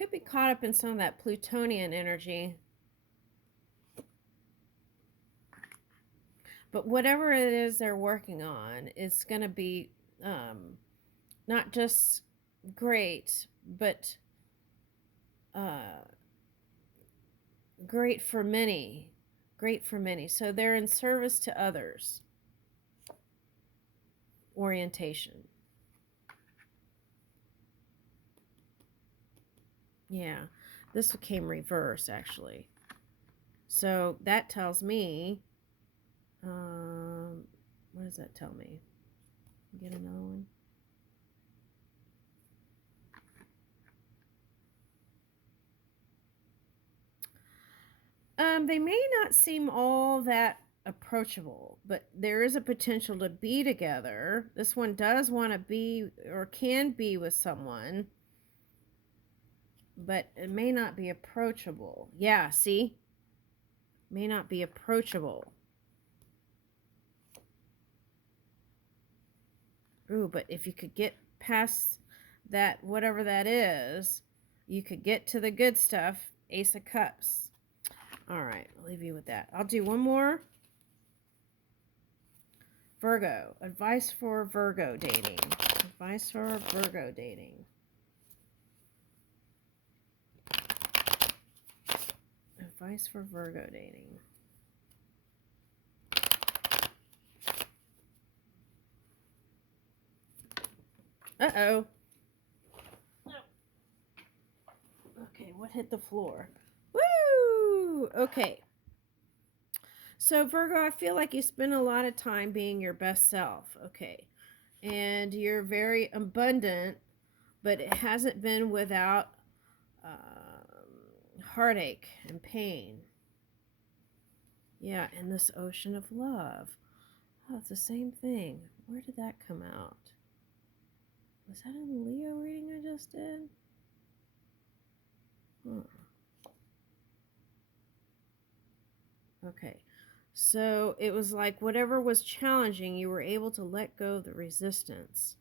could be caught up in some of that Plutonian energy. But whatever it is they're working on, it's going to be not just great, but great for many. Great for many. So they're in service to others. Orientation. Yeah, this came reverse actually. So that tells me, what does that tell me? Get another one. They may not seem all that approachable, but there is a potential to be together. This one does want to be or can be with someone, but it may not be approachable. Yeah, see? May not be approachable. Ooh, but if you could get past that, whatever that is, you could get to the good stuff. Ace of Cups. All right, I'll leave you with that. I'll do one more. Virgo. Advice for Virgo dating. Advice for Virgo dating. Advice for Virgo dating. Uh-oh. Okay, what hit the floor? Woo! Okay. So, Virgo, I feel like you spend a lot of time being your best self. Okay. And you're very abundant, but it hasn't been without heartache and pain. Yeah, and this ocean of love. Oh, it's the same thing. Where did that come out? Was that in the Leo reading I just did? Huh. Okay. So it was like whatever was challenging, you were able to let go of the resistance.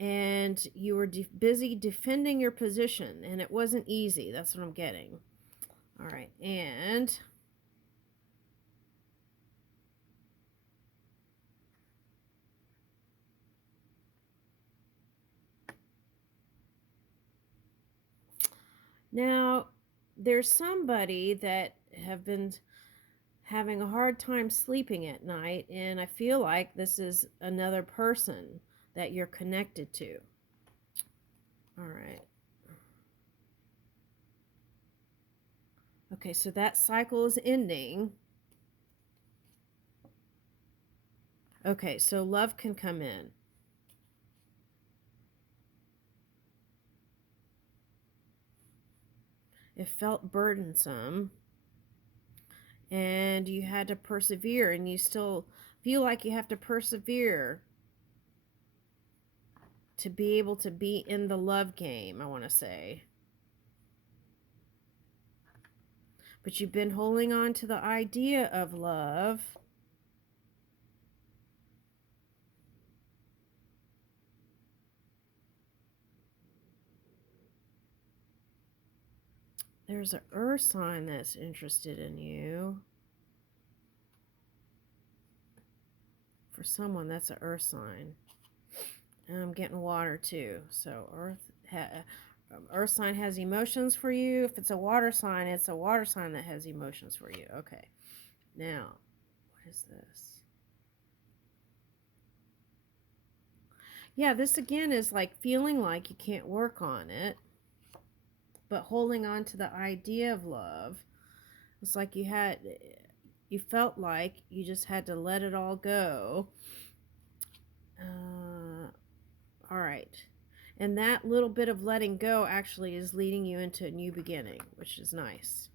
And you were busy defending your position, and it wasn't easy. That's what I'm getting. All right. And now there's somebody that have been having a hard time sleeping at night, and I feel like this is another person that you're connected to. All right. Okay, so that cycle is ending. Okay, so love can come in. It felt burdensome, and you had to persevere, and you still feel like you have to persevere to be able to be in the love game, I want to say. But you've been holding on to the idea of love. There's an earth sign that's interested in you. For someone, that's an earth sign. And I'm getting water too. So earth sign has emotions for you. If it's a water sign, it's a water sign that has emotions for you. Okay. Now, what is this? Yeah, this again is like feeling like you can't work on it, but holding on to the idea of love. It's like you felt like you just had to let it all go. All right. And that little bit of letting go actually is leading you into a new beginning, which is nice.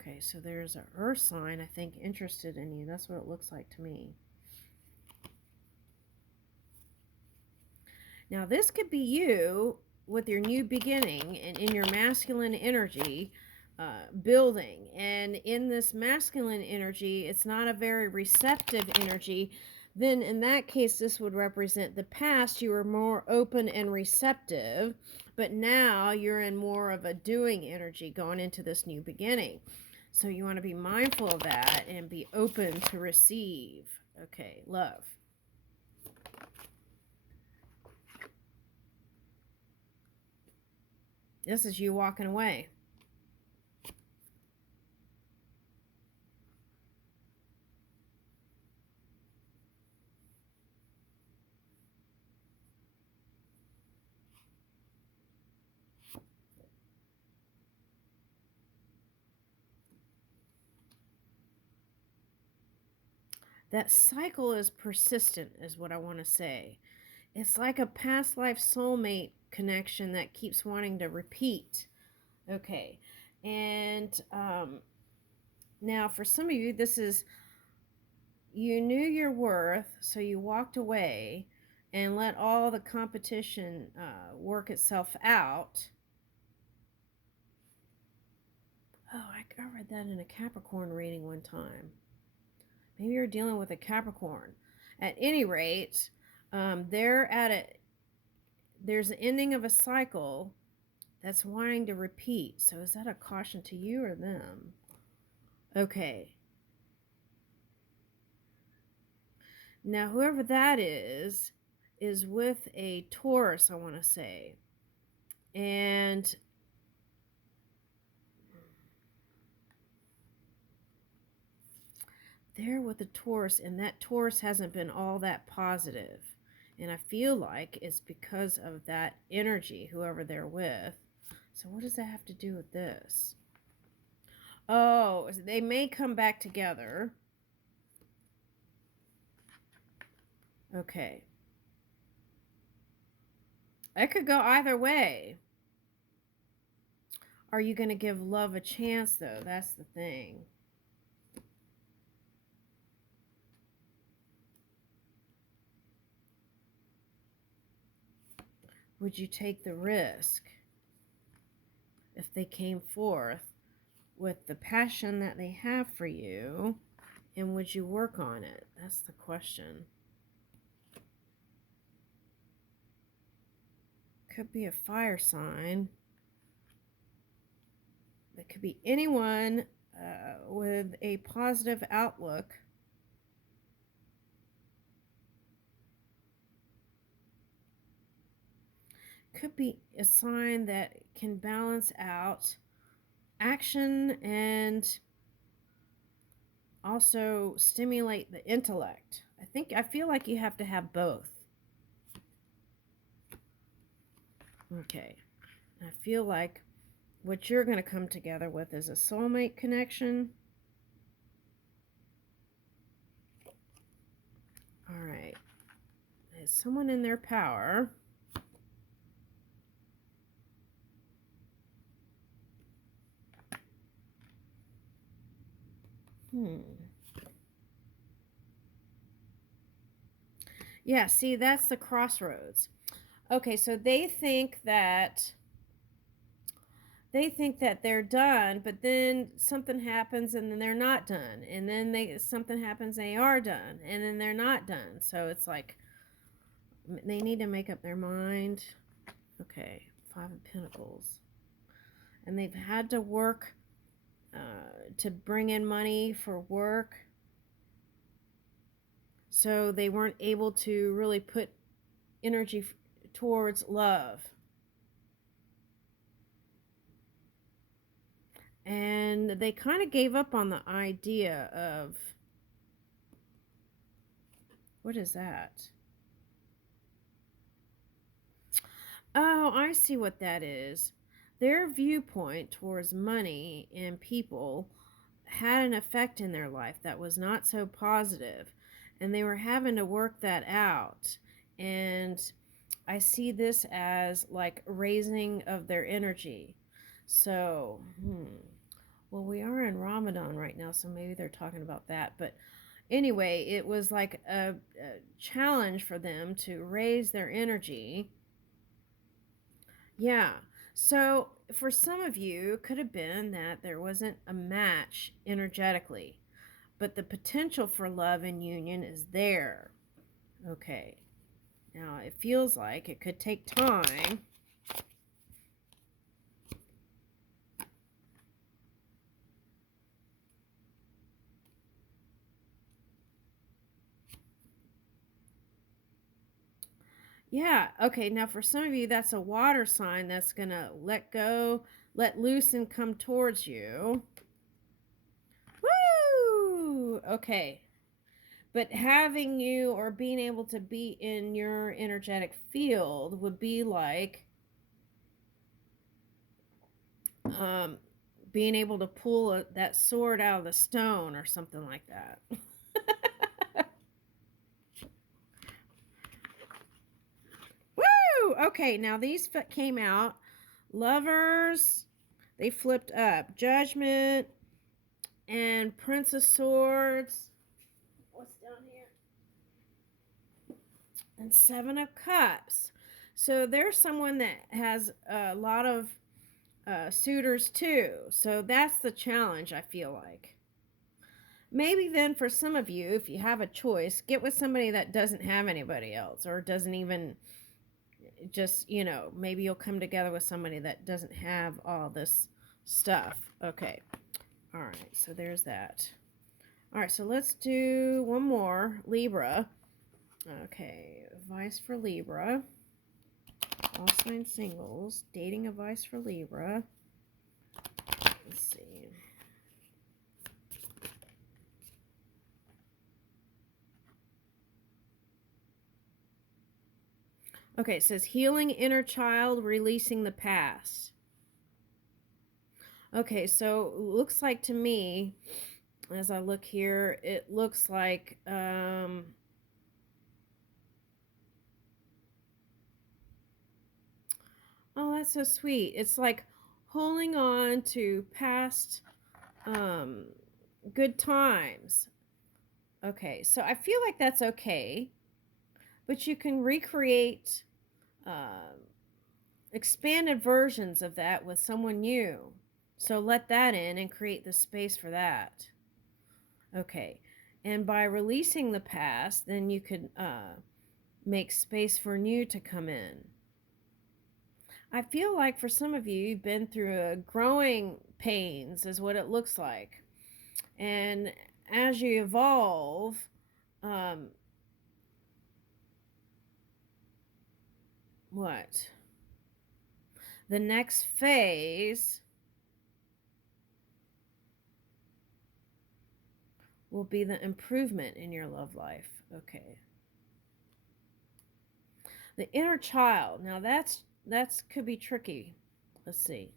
Okay, so there's an earth sign, I think, interested in you. That's what it looks like to me. Now, this could be you with your new beginning and in your masculine energy building. And in this masculine energy, it's not a very receptive energy. then in that case, this would represent the past. You were more open and receptive, but now you're in more of a doing energy going into this new beginning. So you want to be mindful of that and be open to receive. Okay, love. This is you walking away. That cycle is persistent, is what I want to say. It's like a past life soulmate connection that keeps wanting to repeat. Okay. And now for some of you, this is, you knew your worth, so you walked away and let all the competition work itself out. Oh, I read that in a Capricorn reading one time. Maybe you're dealing with a Capricorn. At any rate, there's an ending of a cycle that's wanting to repeat. So is that a caution to you or them? Okay. Now, whoever that is with a Taurus, I want to say. And they're with a Taurus, and that Taurus hasn't been all that positive. And I feel like it's because of that energy, whoever they're with. So what does that have to do with this? Oh, they may come back together. Okay. It could go either way. Are you going to give love a chance, though? That's the thing. Would you take the risk if they came forth with the passion that they have for you, and would you work on it? That's the question. Could be a fire sign. That could be anyone with a positive outlook. Could be a sign that can balance out action and also stimulate the intellect. I feel like you have to have both. Okay. I feel like what you're going to come together with is a soulmate connection. All right. Is someone in their power? Yeah, see, that's the crossroads. Okay, so they think that they're done, but then something happens and then they're not done. And then something happens, they are done, and then they're not done. So it's like they need to make up their mind. Okay, 5 of Pentacles. And they've had to work to bring in money for work. So they weren't able to really put energy towards love. And they kind of gave up on the idea of, what is that? Oh, I see what that is. Their viewpoint towards money and people had an effect in their life that was not so positive, and they were having to work that out. And I see this as like raising of their energy. So, well, we are in Ramadan right now, so maybe they're talking about that. But anyway, it was like a challenge for them to raise their energy. Yeah. So for some of you, it could have been that there wasn't a match energetically, but the potential for love and union is there. Okay. Now, it feels like it could take time. Yeah, okay, now for some of you, that's a water sign that's going to let go, let loose, and come towards you. Woo! Okay. But having you or being able to be in your energetic field would be like being able to pull that sword out of the stone or something like that. Woo! Okay, now these came out. Lovers, they flipped up. Judgment and Prince of Swords. What's down here? And Seven of Cups. So there's someone that has a lot of suitors too. So that's the challenge, I feel like. Maybe then for some of you, if you have a choice, get with somebody that doesn't have anybody else or doesn't even just, you know, maybe you'll come together with somebody that doesn't have all this stuff. Okay. All right. So there's that. All right. So let's do one more. Libra. Okay. Advice for Libra. All sign singles. Dating advice for Libra. Let's see. Okay, it says healing inner child, releasing the past. Okay, so looks like to me, as I look here, it looks like oh, that's so sweet. It's like holding on to past good times. Okay, so I feel like that's okay, but you can recreate expanded versions of that with someone new. So let that in and create the space for that. Okay. And by releasing the past, then you could make space for new to come in. I feel like for some of you, you've been through a growing pains is what it looks like. And as you evolve, what? The next phase will be the improvement in your love life. Okay. The inner child. Now that's could be tricky. Let's see.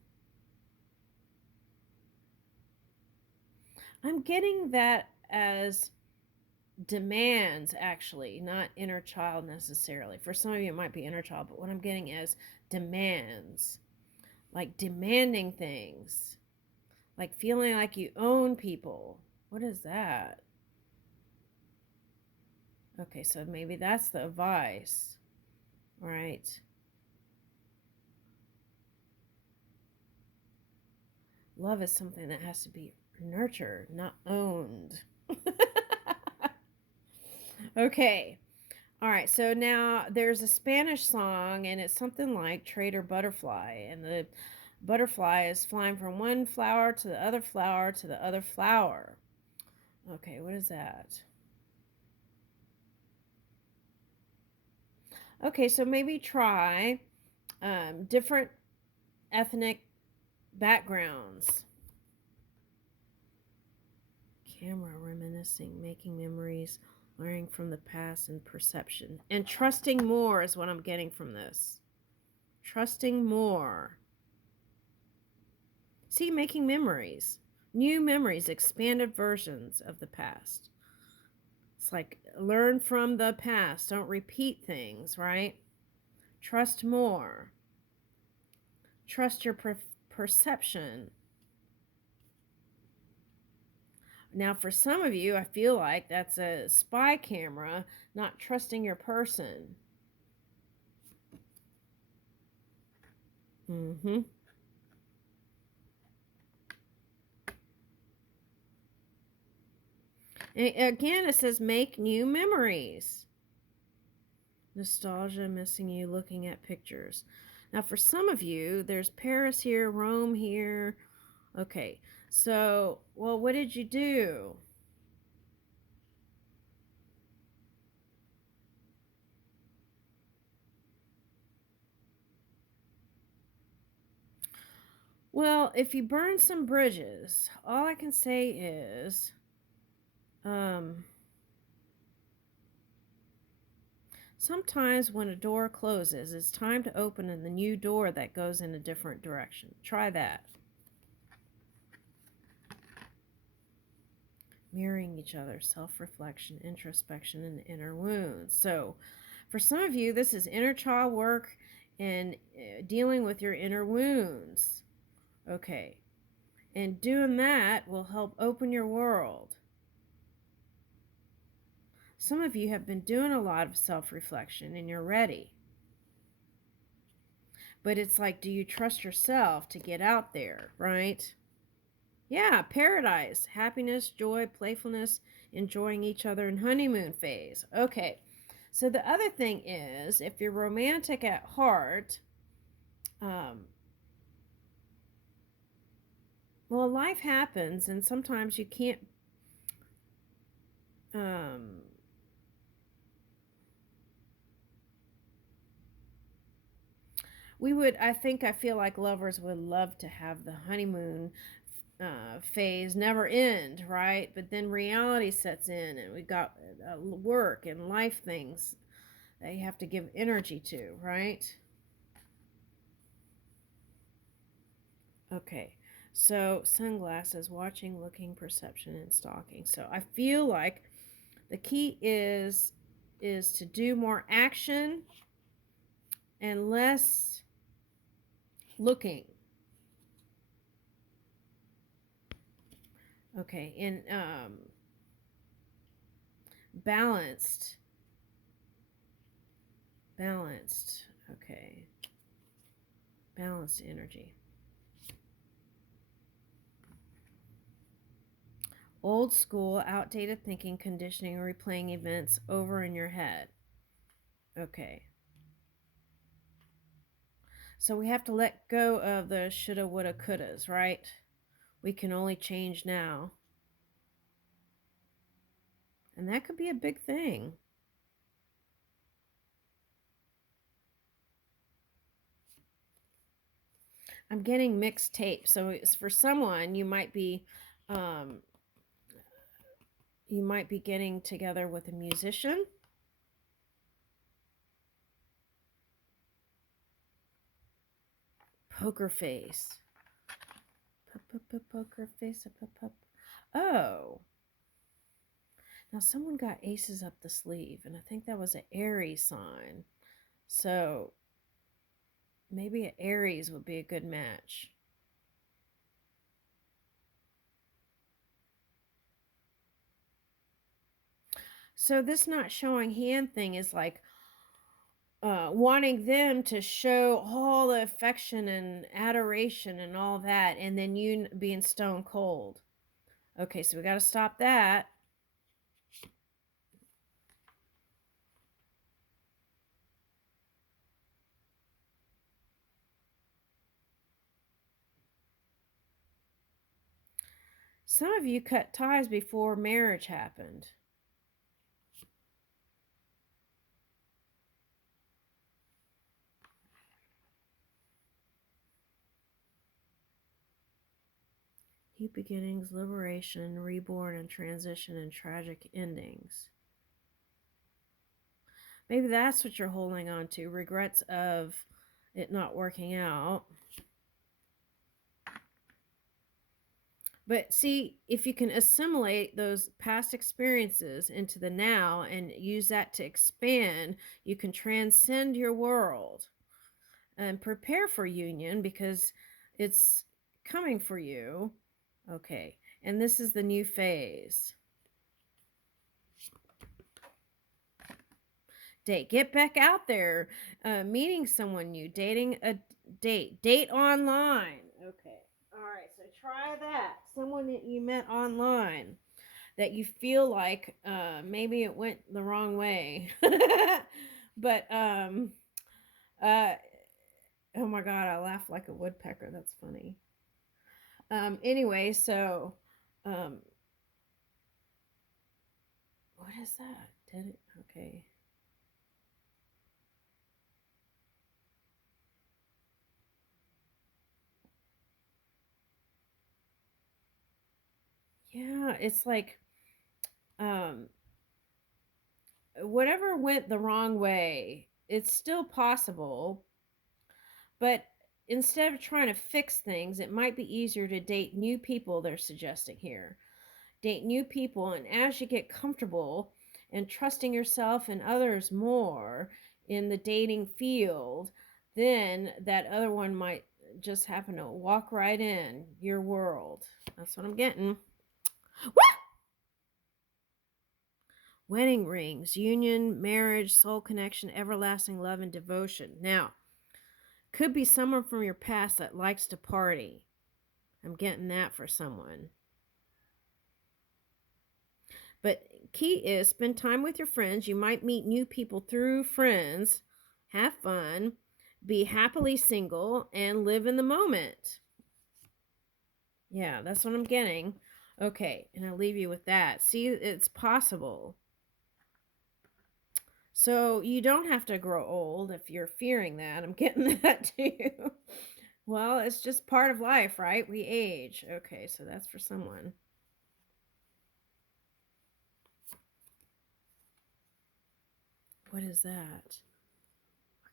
I'm getting that as demands, actually, not inner child necessarily. For some of you, it might be inner child, but what I'm getting as demands, like demanding things, like feeling like you own people. What is that? Okay, so maybe that's the advice, right? Love is something that has to be nurtured, not owned. Okay. All right. So now there's a Spanish song, and it's something like Trader Butterfly. And the butterfly is flying from one flower to the other flower to the other flower. Okay. What is that? Okay. So maybe try different ethnic backgrounds. Camera reminiscing, making memories, learning from the past, and perception. And trusting more is what I'm getting from this. Trusting more. See, making memories. New memories, expanded versions of the past. It's like learn from the past. Don't repeat things, right? Trust more. Trust your perception. Now, for some of you, I feel like that's a spy camera, not trusting your person. Mm-hmm. And again, it says make new memories. Nostalgia, missing you, looking at pictures. Now, for some of you, there's Paris here, Rome here. Okay, so, well, what did you do? Well, if you burn some bridges, all I can say is, sometimes when a door closes, it's time to open in the new door that goes in a different direction. Try that. Mirroring each other, self-reflection, introspection, and inner wounds. So for some of you, this is inner child work and dealing with your inner wounds. Okay. And doing that will help open your world. Some of you have been doing a lot of self-reflection and you're ready. But it's like, do you trust yourself to get out there, right? Yeah, paradise, happiness, joy, playfulness, enjoying each other in honeymoon phase. Okay, so the other thing is, if you're romantic at heart, well, life happens and sometimes you can't, I feel like lovers would love to have the honeymoon phase never end, right? But then reality sets in and we got work and life things that you have to give energy to, right? Okay, so sunglasses, watching, looking, perception, and stalking. So I feel like the key is to do more action and less looking. Okay, and balanced. Okay, balanced energy. Old school, outdated thinking, conditioning, or replaying events over in your head. Okay. So we have to let go of the shoulda, woulda, couldas, right? We can only change now. And that could be a big thing. I'm getting mixed tape. So for someone, you might be getting together with a musician. Poker face. Poker face. Oh. Now someone got aces up the sleeve, and I think that was an Aries sign. So maybe an Aries would be a good match. So this not showing hand thing is like wanting them to show all the affection and adoration and all that, and then you being stone cold. Okay, so we got to stop that. Some of you cut ties before marriage happened. New beginnings, liberation, reborn, and transition, and tragic endings. Maybe that's what you're holding on to, regrets of it not working out. But see, if you can assimilate those past experiences into the now and use that to expand, you can transcend your world and prepare for union because it's coming for you. Okay, and this is the new phase. Date. Get back out there, meeting someone new, dating a date online. Okay. All right, so try that. Someone that you met online that you feel like maybe it went the wrong way. But oh my God, I laugh like a woodpecker. That's funny. Anyway, so um, what is that? Did it? Okay. Yeah, it's like um, whatever went the wrong way, it's still possible, but instead of trying to fix things, it might be easier to date new people, they're suggesting here. Date new people, and as you get comfortable and trusting yourself and others more in the dating field, then that other one might just happen to walk right in your world. That's what I'm getting. Woo! Wedding rings, union, marriage, soul connection, everlasting love, and devotion. Now, could be someone from your past that likes to party. I'm getting that for someone. But key is spend time with your friends. You might meet new people through friends. Have fun. Be happily single and live in the moment. Yeah, that's what I'm getting. Okay, and I'll leave you with that. See, it's possible. So you don't have to grow old if you're fearing that. I'm getting that too. Well, it's just part of life, right? We age. Okay, so that's for someone. What is that?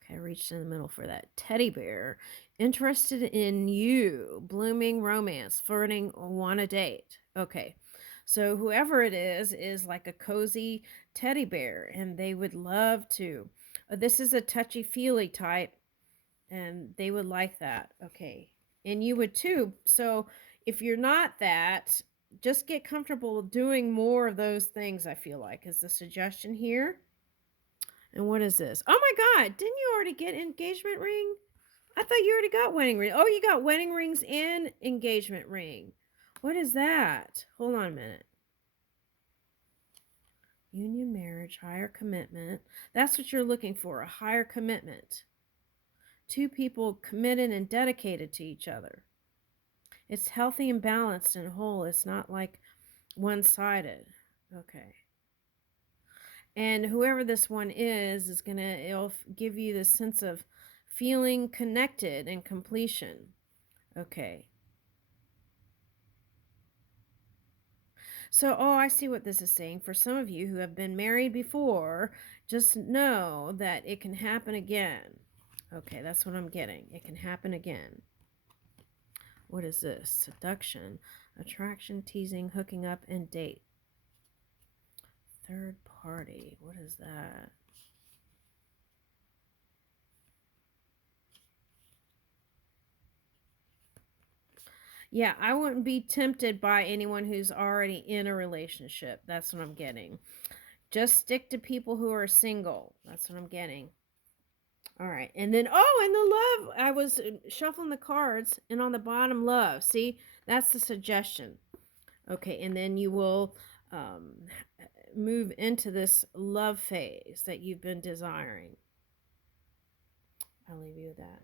Okay, I reached in the middle for that. Teddy bear. Interested in you. Blooming romance. Flirting. Want a date. Okay. So whoever it is like a cozy teddy bear, and they would love to. This is a touchy-feely type, and they would like that. Okay. And you would too. So if you're not that, just get comfortable doing more of those things, I feel like, is the suggestion here. And what is this? Oh my God, didn't you already get engagement ring? I thought you already got wedding ring. Oh, you got wedding rings and engagement ring. What is that? Hold on a minute. Union, marriage, higher commitment. That's what you're looking for, a higher commitment. Two people committed and dedicated to each other. It's healthy and balanced and whole. It's not like one-sided. Okay. And whoever this one is going to, it'll give you the sense of feeling connected and completion. Okay. So, oh, I see what this is saying. For some of you who have been married before, just know that it can happen again. Okay, that's what I'm getting. It can happen again. What is this? Seduction, attraction, teasing, hooking up, and date. Third party. What is that? Yeah, I wouldn't be tempted by anyone who's already in a relationship. That's what I'm getting. Just stick to people who are single. That's what I'm getting. All right. And then, oh, and the love. I was shuffling the cards, and on the bottom, love. See, that's the suggestion. Okay. And then you will move into this love phase that you've been desiring. I'll leave you with that.